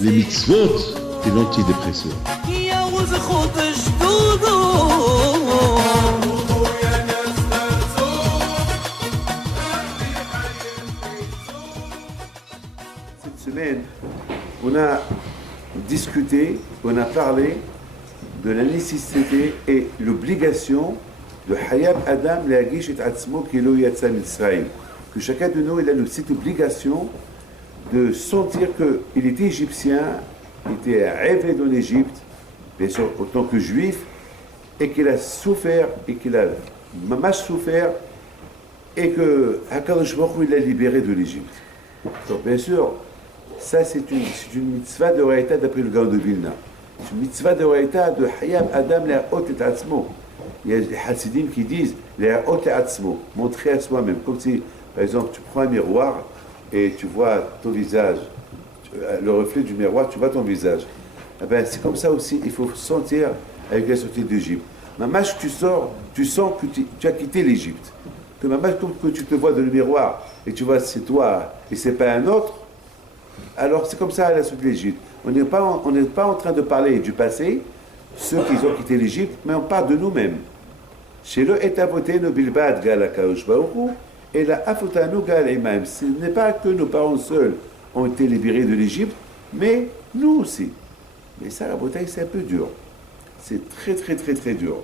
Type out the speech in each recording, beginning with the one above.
Les mitzvot et l'antidépresseur. Cette semaine, on a discuté, on a parlé de la nécessité et l'obligation de Hayab Adam Leagish et Atzmo Kilo Yatsa Mitzrayim. Que chacun de nous il a cette obligation de sentir qu'il était égyptien, il était rêvé dans l'Égypte, bien sûr en tant que juif, et qu'il a souffert, et qu'il a mamash souffert, et que HaKadosh Baruch Hu, il l'a libéré de l'Égypte. Donc bien sûr, ça c'est une mitzvah de Raïta d'après le Gaon de Vilna. C'est une mitzvah de Raïta de Hayab Adam Le'aot et Atzmo. Il y a des Hasidim qui disent Le'aot et Atzmo, montrer à soi-même, comme si par exemple tu prends un miroir et tu vois ton visage, le reflet du miroir, tu vois ton visage. Eh ben, c'est comme ça aussi, il faut sentir avec la sortie d'Égypte. Mamash, tu sors, tu sens que tu as quitté l'Égypte. Que mamash, que tu te vois dans le miroir et tu vois c'est toi et c'est pas un autre, alors c'est comme ça à la sortie de l'Égypte. On n'est pas en train de parler du passé, ceux qui ont quitté l'Égypte, mais on parle de nous-mêmes. Chez le Etavotenu Bilbad Gal HaKadosh Baruch Hu, et la Afotanu Gal Imaim. Ce n'est pas que nos parents seuls ont été libérés de l'Égypte, mais nous aussi. Mais ça, la bouteille, c'est un peu dur. C'est très, très, très, très dur.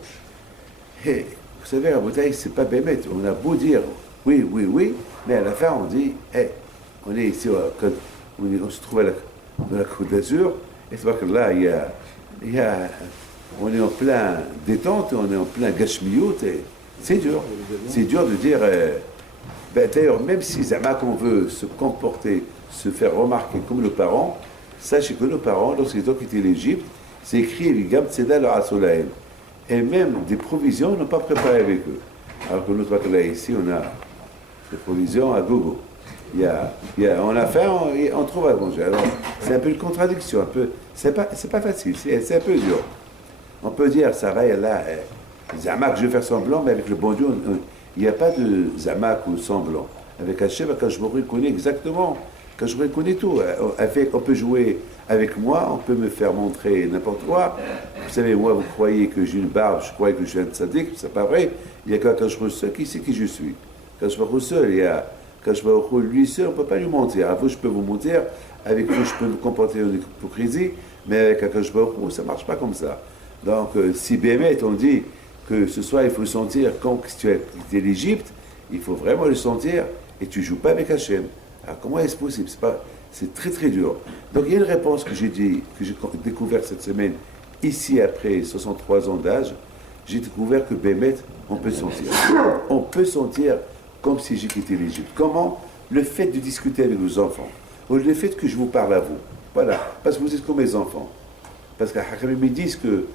Et vous savez, la bouteille, c'est pas bémet. On a beau dire oui, oui, oui, mais à la fin, on dit, hey, on est ici, on se trouve dans la Côte d'Azur, et tu vois que là, on est en plein détente, on est en plein gashmiout, et c'est dur. C'est dur de dire, d'ailleurs, même si Zama, on veut se comporter, se faire remarquer comme nos parents, sachez que nos parents, lorsqu'ils ont quitté l'Égypte, c'est écrit Gam Tzeda lo Asolahem. Et même des provisions, on n'a pas préparé avec eux. Alors que nous, là, ici, on a des provisions à gogo. On a faim, on trouve à manger. Alors, c'est un peu une contradiction, un peu. C'est pas facile, c'est un peu dur. On peut dire, ça va, là, Zamak, je vais faire semblant, mais avec le bon Dieu, il n'y a pas de Zamak ou semblant. Avec Hachem, quand je me connais exactement, quand je reconnais tout. On peut jouer avec moi, on peut me faire montrer n'importe quoi. Vous savez, moi, vous croyez que j'ai une barbe, je croyais que je suis un tzaddik, c'est pas vrai. Il y a quand je me seul qui sait qui je suis. Quand je me seul, il y a quand je me lui seul, on ne peut pas lui mentir. À vous, je peux vous mentir, avec vous, je peux me comporter en hypocrisie, mais avec un je me ça ne marche pas comme ça. Donc, si Bémet, on dit que ce soir, il faut sentir, quand tu as quitté l'Égypte, il faut vraiment le sentir, et tu ne joues pas avec Hachem. Alors, comment est-ce possible? C'est très très dur. Donc, il y a une réponse que j'ai découverte cette semaine, ici, après 63 ans d'âge, j'ai découvert que Bémet, on peut sentir. On peut sentir comme si j'ai quitté l'Égypte. Comment? Le fait de discuter avec vos enfants, ou le fait que je vous parle à vous. Voilà, parce que vous êtes comme mes enfants. Parce que Hakam me disent que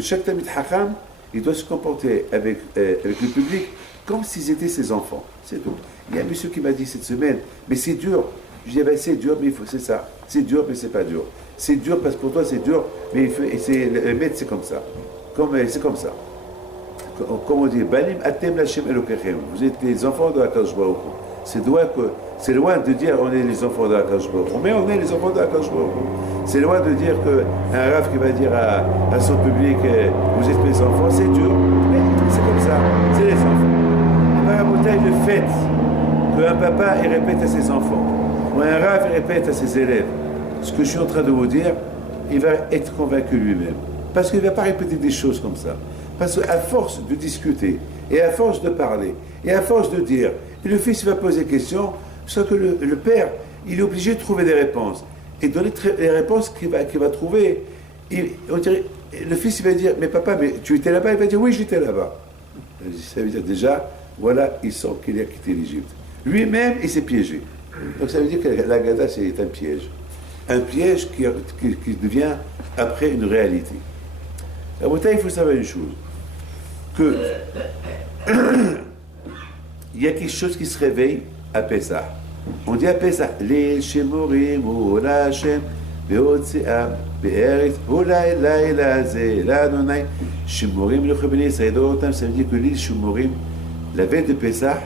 chaque Tamid Hakam, il doit se comporter avec le public comme s'ils étaient ses enfants. C'est tout. Il y a un monsieur qui m'a dit cette semaine, mais c'est dur. Je dis, c'est dur, mais c'est ça. C'est dur, mais c'est pas dur. C'est dur parce que pour toi, c'est dur, mais le maître, c'est comme ça. C'est comme ça. Comme on dit, Banim Atem Lachem Elokechem. Vous êtes les enfants de HaKadosh Baruch Hu. C'est loin de dire on est les enfants de HaKadosh Baruch Hu. Mais on est les enfants de HaKadosh Baruch Hu. C'est loin de dire qu'un rave qui va dire à son public vous êtes mes enfants, c'est dur. Mais c'est comme ça, c'est les enfants. Et par bouteille, le fait qu'un papa il répète à ses enfants, ou un rave il répète à ses élèves, ce que je suis en train de vous dire, il va être convaincu lui-même. Parce qu'il ne va pas répéter des choses comme ça. Parce qu'à force de discuter, et à force de parler, et à force de dire, et le fils va poser des questions, sauf que le père, il est obligé de trouver des réponses. Et donner les réponses qu'il va trouver, le fils il va dire, mais papa, mais tu étais là-bas? Il va dire, oui, j'étais là-bas. Ça veut dire déjà, voilà, il sent qu'il a quitté l'Égypte. Lui-même, il s'est piégé. Donc ça veut dire que la Gada, c'est un piège. Un piège qui devient après une réalité. La bouteille, il faut savoir une chose, que il y a quelque chose qui se réveille à Pessah. On dit à Pessah, les Shemorim, Ola Hashem, Beotseam, Be'eretz, Ola Ela Ze, La Adonai, Shemorim, le Chobeni, ça veut dire que l'île Shemorim, la veille de Pessah,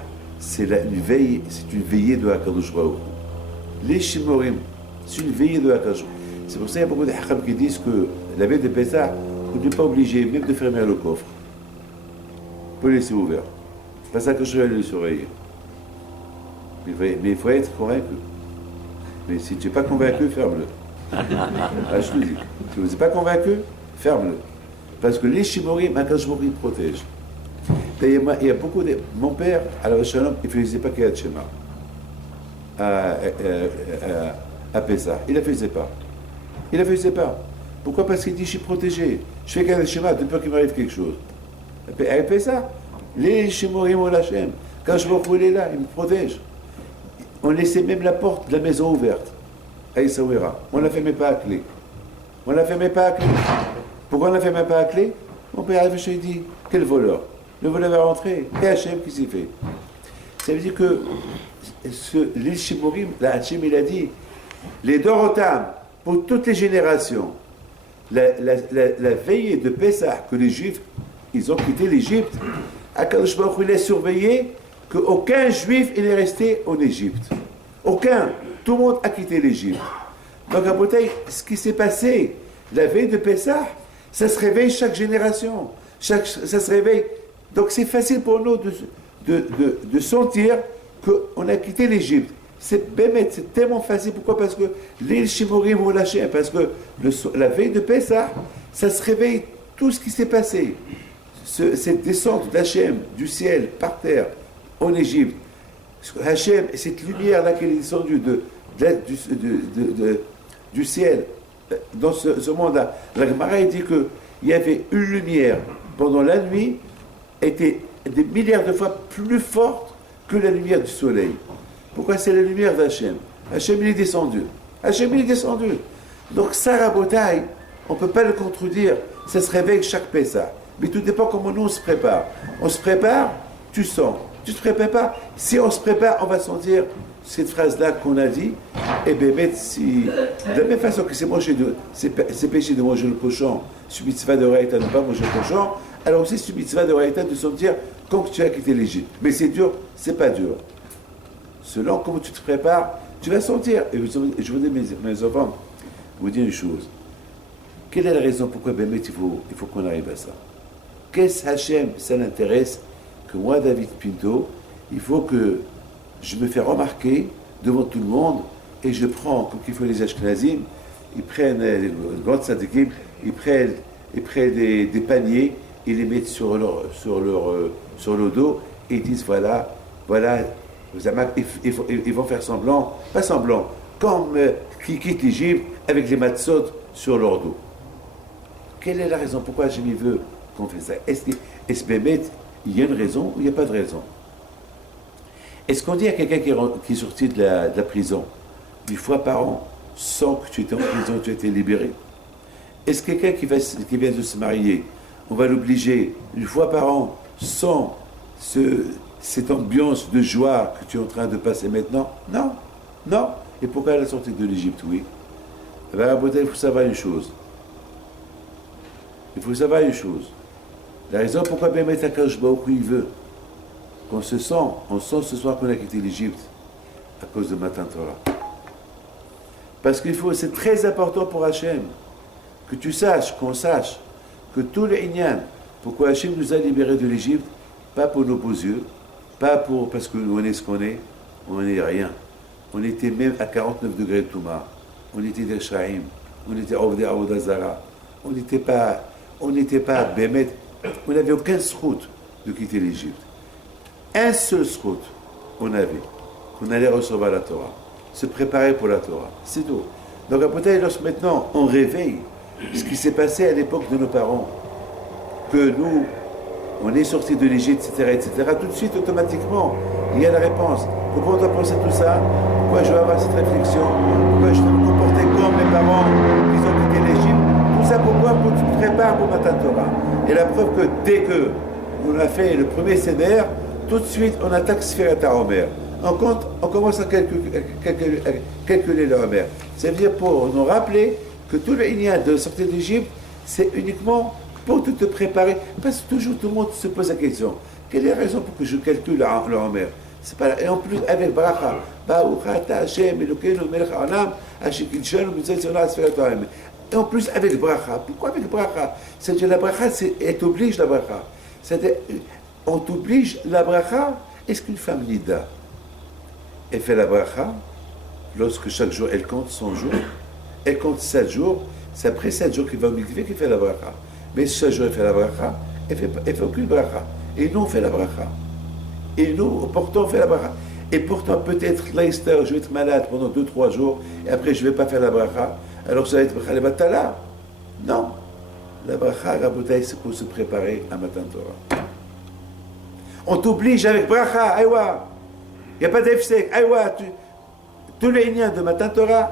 une veille, c'est une veillée de Hakadosh Baruch Hu. Les Shimorim, c'est une veillée de Hakadosh Baruch Hu. C'est pour ça qu'il y a beaucoup de Hakam qui disent que la veille de Pessah, vous n'êtes pas obligé même de fermer le coffre. Vous pouvez laisser ouvert. C'est pas ça que je vais le surveiller. Mais il faut être convaincu. Mais si tu n'es pas convaincu, ferme-le. Ah, je te dis. Si vous n'êtes pas convaincu, ferme-le. Parce que les Shimorim, Hakadosh Baruch Hu protège. Il y a beaucoup de... Mon père, à la Shalom, il ne faisait pas Kriyat Shema à Pessah. Il ne la faisait pas. Il ne la faisait pas. Pourquoi? Parce qu'il dit, je suis protégé. Je fais Kriyat Shema de peur qu'il m'arrive quelque chose. À Pessah, les Shimorim ont Hachem. Quand je me retrouve, il est là, il me protège. On laissait même la porte de la maison ouverte. À Essaouira. On ne la fermait pas à clé. On ne la fermait pas à clé. Pourquoi on ne la fermait pas à clé? Mon père arrive chez lui et dit, quel voleur? Le voleur va rentrer. Et Hachem qui s'est fait. Ça veut dire que l'île Shimorim, là, Hachem il a dit, les Dorotam, pour toutes les générations, la veillée de Pessah que les Juifs, ils ont quitté l'Égypte, Hakadosh Baruch Hu il a surveillé qu'aucun Juif n'est resté en Égypte. Aucun. Tout le monde a quitté l'Égypte. Donc à Bothaï, ce qui s'est passé, la veille de Pessah, ça se réveille chaque génération. Ça se réveille. Donc c'est facile pour nous de sentir qu'on a quitté l'Égypte. C'est tellement facile. Pourquoi? Parce que l'île Shimorim vont lâcher. Parce que la veille de Pessah, ça se réveille tout ce qui s'est passé. Cette descente d'Hachem du ciel par terre en Égypte. Hachem, cette lumière-là qui est descendue du ciel dans ce monde-là. La Gemara dit qu'il y avait une lumière pendant la nuit était des milliards de fois plus forte que la lumière du soleil. Pourquoi? C'est la lumière d'Hachem. Hachem il est descendu. Hachem il est descendu. Donc Sarah Botaï, on ne peut pas le contredire. Ça se réveille chaque Pessah. Mais tout dépend comment nous on se prépare. On se prépare, tu sens. Tu ne te prépares pas. Si on se prépare, on va sentir cette phrase-là qu'on a dit. Et bien, si, de la même façon que c'est péché de manger le cochon, c'est mitzvah de Raïta de ne pas manger le cochon, alors aussi c'est mitzvah de Raïta de sentir quand tu as quitté l'Égypte. Mais c'est dur, c'est pas dur. Selon comment tu te prépares, tu vas sentir. Et je vous dis, mes enfants, vous dire une chose. Quelle est la raison pourquoi Bémet, il faut qu'on arrive à ça? Qu'est-ce Hachem, ça l'intéresse que moi, David Pinto, il faut que je me fais remarquer devant tout le monde et je prends, comme qu'il faut les Ashkenazim, ils prennent les grandes tzadikim, ils prennent des paniers, ils les mettent sur le dos et ils disent voilà, ils vont faire semblant, pas semblant, comme qui quittent l'Égypte avec les matzot sur leur dos. Quelle est la raison? Pourquoi Hachem veut qu'on fait ça? Est-ce Bémet, il y a une raison ou il n'y a pas de raison? Est-ce qu'on dit à quelqu'un qui est sorti de la prison une fois par an, sans que tu étais en prison, tu as été libéré? Est-ce que quelqu'un qui vient de se marier, on va l'obliger une fois par an, sans cette ambiance de joie que tu es en train de passer maintenant? Non, non. Et pourquoi elle est sortie de l'Égypte? Oui. Eh bien, il faut savoir une chose. Il faut savoir une chose. La raison pourquoi Bémet Hakadosh Baruch Hu il veut qu'on se sent, on sent ce soir qu'on a quitté l'Égypte à cause de Matan Torah. Parce c'est très important pour Hachem que tu saches, qu'on sache que tout le Inyan, pourquoi Hachem nous a libérés de l'Égypte, pas pour nos beaux yeux, pas parce que nous on est ce qu'on est, on n'est rien. On était même à 49 degrés de Touma, on était des Shaim, on était Ovdei Avodah Zara, on n'était pas Bémet, on n'avait aucun srout de quitter l'Égypte. Un seul srout on avait, qu'on allait recevoir la Torah, se préparer pour la Torah, c'est tout. Donc après, lorsque maintenant on réveille ce qui s'est passé à l'époque de nos parents, que nous, on est sortis de l'Égypte, etc., tout de suite, automatiquement, il y a la réponse. Pourquoi on doit penser tout ça? Pourquoi je dois avoir cette réflexion? Pourquoi je dois me comporter comme mes parents qui ont quitté l'Égypte? Tout ça pourquoi? Pour que tu te prépares pour Matan Torah. Et la preuve que dès que on a fait le premier Seder, tout de suite on attaque Sfirat HaOmer. On commence à calculer le Homer. Ça veut dire pour nous rappeler que tout le Inyan de sortir d'Égypte, c'est uniquement pour te préparer. Parce que toujours tout le monde se pose la question. Quelle est la raison pour que je calcule le Homer? C'est pas, et en plus, avec bracha. Et en plus, avec bracha. Pourquoi avec bracha? C'est-à-dire, la bracha, elle t'oblige la bracha. C'est-à-dire, on t'oblige la bracha. Est-ce qu'une femme nida, elle fait la bracha lorsque chaque jour, elle compte son jour? Elle compte 7 jours. C'est après 7 jours qu'il va au mikvé qu'il fait la bracha. Mais si chaque jour, elle fait la bracha, elle fait aucune bracha. Et nous, on fait la bracha. Et nous, pourtant, on fait la bracha. Et pourtant, peut-être, Leicester, je vais être malade pendant 2-3 jours, et après, je ne vais pas faire la bracha. Alors, ça va être bracha le batala. Non. La bracha, Rabotai, c'est pour se préparer à Matan Torah. On t'oblige avec bracha, aïwa. Il n'y a pas d'efsek, aïwa. Tous les liens de Matan Torah,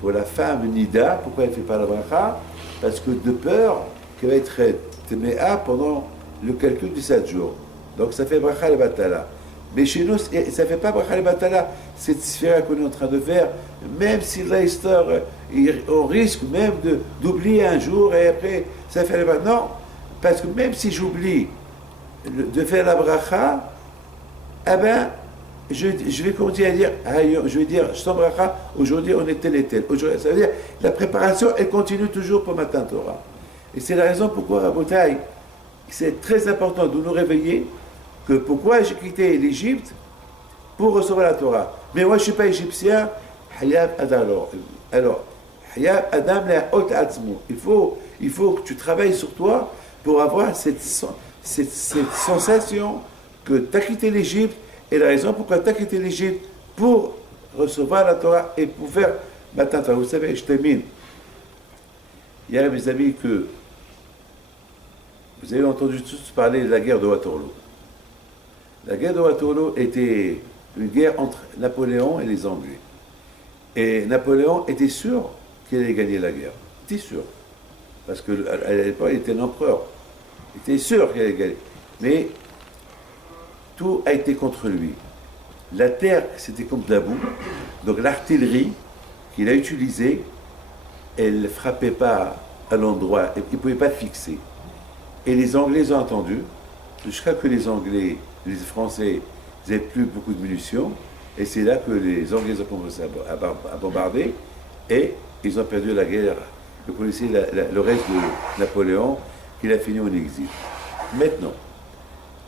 pour la femme Nida, pourquoi elle ne fait pas la bracha? Parce que de peur qu'elle va être téméa pendant le calcul du 7 jours. Donc ça fait bracha le batala. Mais chez nous, ça ne fait pas bracha le batala. Cette sphère qu'on est en train de faire, même si Leicester, on risque même d'oublier un jour et après ça fait le batala. Non, parce que même si j'oublie de faire la bracha, eh ben, je vais continuer à dire, je vais dire, je bracha, aujourd'hui on est tel et tel. Ça veut dire, la préparation, elle continue toujours pour Matan Torah. Et c'est la raison pourquoi, Rabotai, c'est très important de nous réveiller que pourquoi j'ai quitté l'Égypte pour recevoir la Torah. Mais moi, je ne suis pas égyptien. Hayab Adam. Alors, Hayab Adam la hot atzmo. Il faut que tu travailles sur toi pour avoir cette sensation que tu as quitté l'Égypte et la raison pourquoi tu as quitté l'Égypte pour recevoir la Torah et pour faire Matan Torah. Vous savez, je termine. Hier, mes amis, que vous avez entendu tous parler de la guerre de Waterloo. La guerre de Waterloo était une guerre entre Napoléon et les Anglais. Et Napoléon était sûr qu'il allait gagner la guerre. Il était sûr. Parce qu'à l'époque, il était un empereur. Il était sûr qu'il allait gagner. Mais tout a été contre lui. La terre, c'était comme de la boue. Donc l'artillerie qu'il a utilisée, elle ne frappait pas à l'endroit. Il ne pouvait pas fixer. Et les Anglais ont entendu, jusqu'à que les Anglais, les Français, n'avaient plus beaucoup de munitions. Et c'est là que les Anglais ont commencé à bombarder. Et ils ont perdu la guerre. Vous connaissez le reste de Napoléon, qu'il a fini en exil. Maintenant,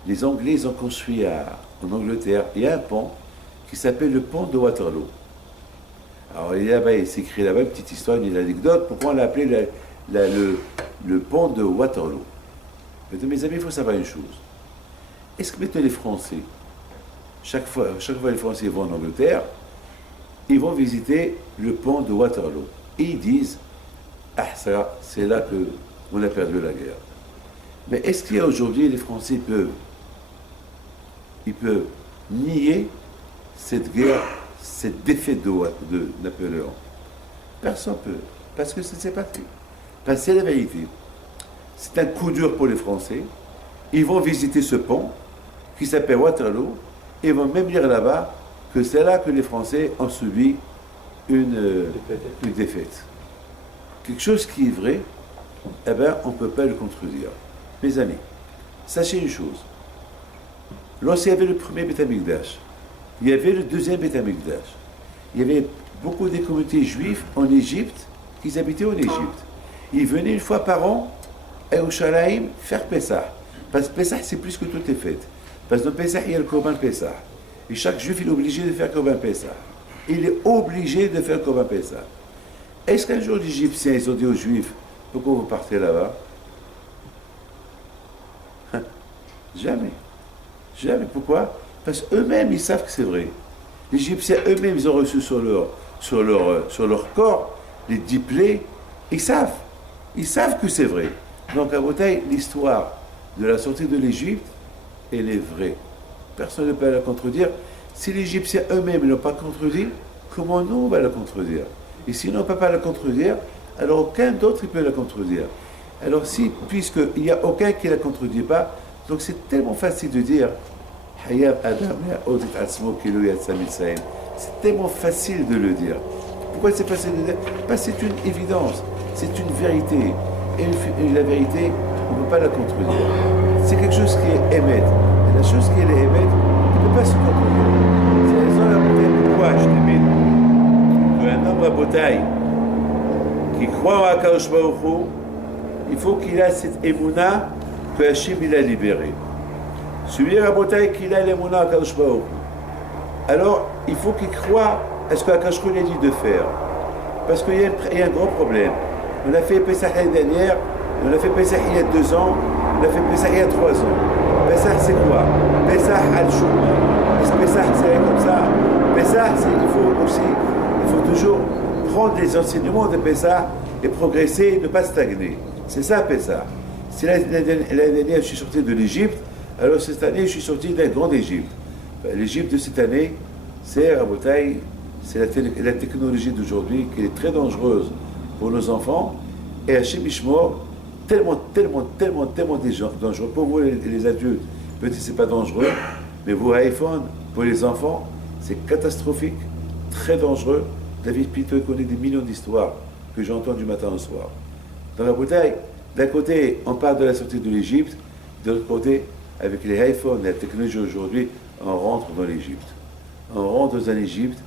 les Anglais ont construit en Angleterre, il y a un pont qui s'appelle le pont de Waterloo. Alors il là-bas, il s'écrit là-bas une petite histoire, une anecdote, pourquoi on l'a appelé le pont de Waterloo. Mais mes amis, il faut savoir une chose. Est-ce que maintenant les Français, chaque fois les Français vont en Angleterre, ils vont visiter le pont de Waterloo. Et ils disent, ah ça, c'est là qu'on a perdu la guerre. Mais est-ce qu'il y a aujourd'hui, les Français ils peuvent nier cette guerre, cette défaite de Napoléon? Personne ne peut, parce que ça ne s'est pas fait. Parce que c'est la vérité. C'est un coup dur pour les Français. Ils vont visiter ce pont qui s'appelle Waterloo et ils vont même lire là-bas que c'est là que les Français ont subi une défaite. Quelque chose qui est vrai, eh bien, on ne peut pas le contredire. Mes amis, sachez une chose. Lorsqu'il y avait le premier Beth Amikdash, il y avait le deuxième Beth Amikdash. Il y avait beaucoup des communautés juives en Égypte qui habitaient en Égypte. Ils venaient une fois par an à Yerushalayim faire Pessah. Parce que Pessah, c'est plus que tout est fait. Parce que dans Pessah, il y a le Korban Pessah. Et chaque juif, il est obligé de faire Korban Pessah. Il est obligé de faire Korban Pessah. Est-ce qu'un jour les Égyptiens, ils ont dit aux Juifs, pourquoi vous partez là-bas? Jamais. Jamais. Pourquoi? Parce qu'eux-mêmes, ils savent que c'est vrai. Les Égyptiens eux-mêmes, ils ont reçu sur leur corps les 10 plaies. Ils savent. Ils savent que c'est vrai. Donc, à Botaï, l'histoire de la sortie de l'Égypte, elle est vraie. Personne ne peut la contredire. Si les Égyptiens eux-mêmes ne l'ont pas contredit, comment nous, on va la contredire? Et si on ne peut pas la contredire, alors aucun d'autre ne peut la contredire. Alors si, puisqu'il n'y a aucun qui ne la contredit pas, donc c'est tellement facile de dire c'est tellement facile de le dire. Pourquoi c'est facile de dire? Parce que c'est une évidence, c'est une vérité. Et la vérité, on ne peut pas la contredire. C'est quelque chose qui est émettre. Et la chose qui est émettre, on ne peut pas se contredire. Rabotai, qui croit en Akadosh Baruch Hu, il faut qu'il ait cette émouna que Hachem il a libérée. Celui Rabotai qu'il a l'émouna Akadosh Baruch Hu. Alors, il faut qu'il croit à ce qu'Akadosh Baruch Hu lui a dit de faire. Parce qu'il y a un gros problème. On a fait Pesach l'année dernière, on a fait Pesach il y a 2 ans, on a fait Pesach il y a 3 ans. Pesach c'est quoi? Pesach al-Shum. Pesach c'est rien comme ça. Pesach, il faut toujours prendre les enseignements de Pesach et progresser, ne pas stagner. C'est ça Pesach. Si l'année dernière je suis sorti de l'Égypte, alors cette année je suis sorti de la grande Égypte. L'Égypte de cette année, c'est Rabotai, c'est la technologie d'aujourd'hui qui est très dangereuse pour nos enfants. Et Hachem Ishmor, tellement dangereux. Pour vous les adultes, peut-être c'est pas dangereux, mais vos iPhones, pour les enfants, c'est catastrophique, très dangereux. David Pito connaît des millions d'histoires que j'entends du matin au soir. Dans la bouteille, d'un côté, on parle de la sortie de l'Égypte, de l'autre côté, avec les iPhones, la technologie aujourd'hui, on rentre dans l'Égypte. On rentre dans l'Égypte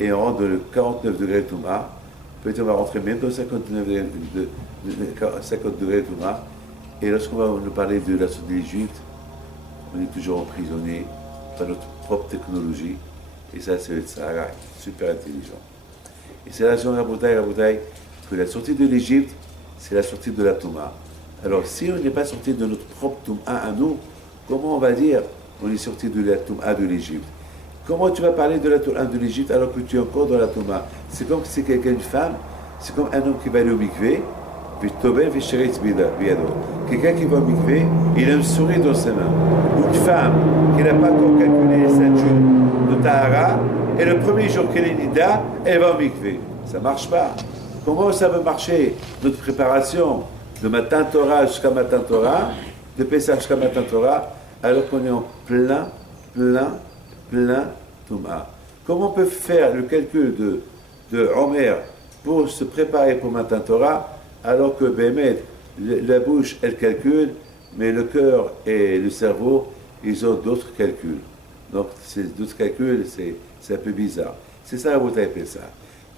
et on rentre dans le 49 degrés Touma. Peut-être on va rentrer même dans 50 degrés Touma. Et lorsqu'on va nous parler de la sortie de l'Égypte, on est toujours emprisonné par notre propre technologie. Et ça, c'est le Sahara, super intelligent. Et c'est la raison de la bouteille, que la sortie de l'Égypte, c'est la sortie de la Touma. Alors, si on n'est pas sorti de notre propre Touma à nous, comment on va dire on est sorti de la Touma de l'Égypte? Comment tu vas parler de la Touma de l'Égypte alors que tu es encore dans la Touma? C'est comme si c'est quelqu'un, une femme, c'est comme un homme qui va aller au mikvé, quelqu'un qui va au mikvé, il a un sourire dans ses mains. Une femme qui n'a pas encore calculé les 7 jours de Tahara, et le premier jour qu'elle est nida, elle va au mikvé. Ça ne marche pas. Comment ça va marcher notre préparation de Matan Torah jusqu'à Matan Torah, de Pesach jusqu'à Matan Torah, alors qu'on est en plein Touma? Comment on peut faire le calcul de Omer pour se préparer pour Matan Torah, alors que Bémet, la bouche, elle calcule, mais le cœur et le cerveau, ils ont d'autres calculs. Donc, ces d'autres calculs, c'est un peu bizarre. C'est ça la bouteille Pesach.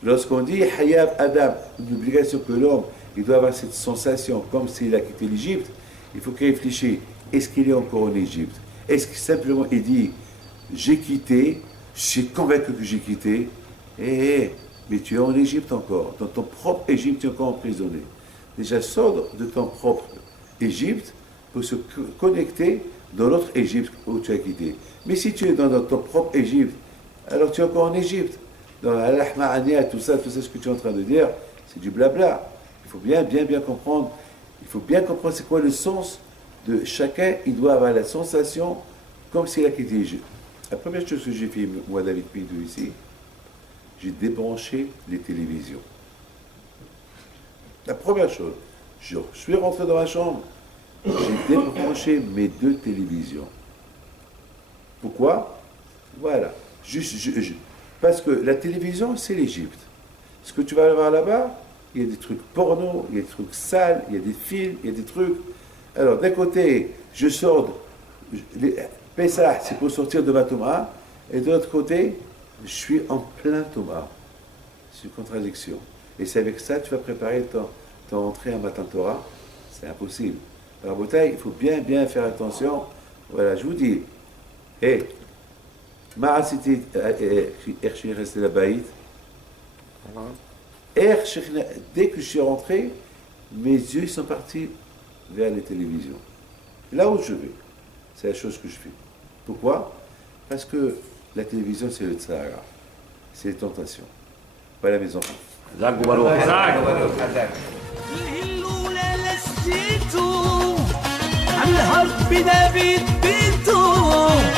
Lorsqu'on dit Hayab Adam, une obligation que l'homme, il doit avoir cette sensation comme s'il a quitté l'Égypte, il faut qu'il réfléchisse. Est-ce qu'il est encore en Égypte? Est-ce que simplement il dit j'ai quitté, je suis convaincu que j'ai quitté, mais tu es en Égypte encore, dans ton propre Égypte, tu es encore emprisonné. Déjà, sors de ton propre Égypte pour se connecter dans l'autre Égypte où tu as quitté. Mais si tu es dans ton propre Égypte, alors tu es encore en Égypte. Dans Al-Ahma'aniya, tout ça, ce que tu es en train de dire, c'est du blabla. Il faut bien comprendre. Il faut bien comprendre c'est quoi le sens de chacun. Il doit avoir la sensation comme s'il a quitté l'Égypte. La première chose que j'ai fait, moi, David Pindou, ici, j'ai débranché les télévisions. La première chose, je suis rentré dans ma chambre, j'ai débranché mes 2 télévisions. Pourquoi? Voilà. Parce que la télévision, c'est l'Égypte. Ce que tu vas voir là-bas, il y a des trucs porno, il y a des trucs sales, il y a des films, il y a des trucs. Alors, d'un côté, je sors, Pessah, c'est pour sortir de ma Touma, et de l'autre côté, je suis en plein Touma. C'est une contradiction. Et c'est avec ça que tu vas préparer ton entrée à Matan Torah. C'est impossible. Alors, Botaï, il faut bien faire attention. Voilà, je vous dis, Ma'asiti, je suis resté là-bas. Dès que je suis rentré, mes yeux sont partis vers les télévisions. Là où je vais, c'est la chose que je fais. Pourquoi? Parce que la télévision, c'est le Sahara. C'est les tentations. Voilà mes enfants. على الهرب نبيت بيته